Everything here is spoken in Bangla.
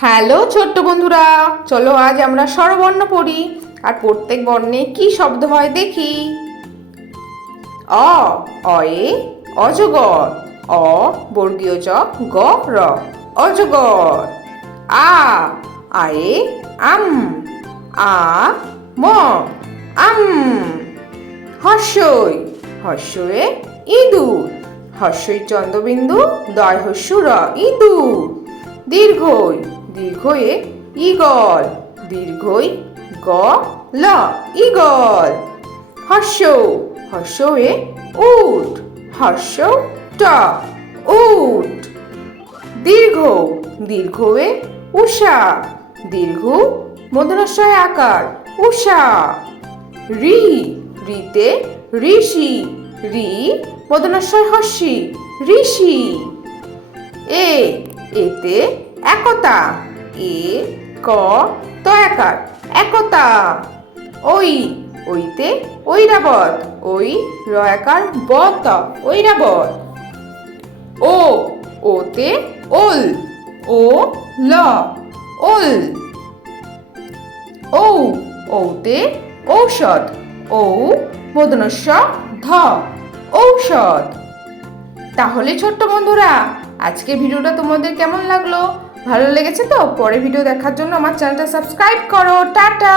হ্যালো ছোট্ট বন্ধুরা, চলো আজ আমরা স্বরবর্ণ পড়ি। আর প্রত্যেক বর্ণে কি শব্দ হয় দেখি। অ, অয়ে অজগর। অ বর্গীয় জ, গ র, অজগর। আ, আয়ে আম। আ ম, আম। হর্ষই, হর্ষয়ে ইঁদুর। হর্ষই চন্দ্রবিন্দু, দয় হস্যু র, ইঁদুর। দীর্ঘই, দীর্ঘয়ে ঈগল। দীর্ঘই গ ল, ঈগল। হর্ষ, হর্ষয়ে উট। হর্ষ ট, উট। দীর্ঘ, দীর্ঘয়ে উষা। দীর্ঘ মূর্ধন্যস্বয় আকার, উষা। ঋ, ঋতে ঋষি। ঋ মূর্ধন্যস্বয় হস্যি, ঋষি। এ, এতে একতা। এ ক ত আকার, একতা। ওই, ওইতে ঐরাবত। ওই র আকার বত, ঐরাবত। ও, ওতে ওল। ও ল, ওল। ঔ, ঔতে ঔষধ। ঔ মূর্ধন্য ধ, ঔষধ। তাহলে ছোট্ট বন্ধুরা, আজকে ভিডিওটা তোমাদের কেমন লাগলো? ভালো লেগেছে তো? পরের ভিডিও দেখার জন্য আমার চ্যানেলটা সাবস্ক্রাইব করো। টাটা।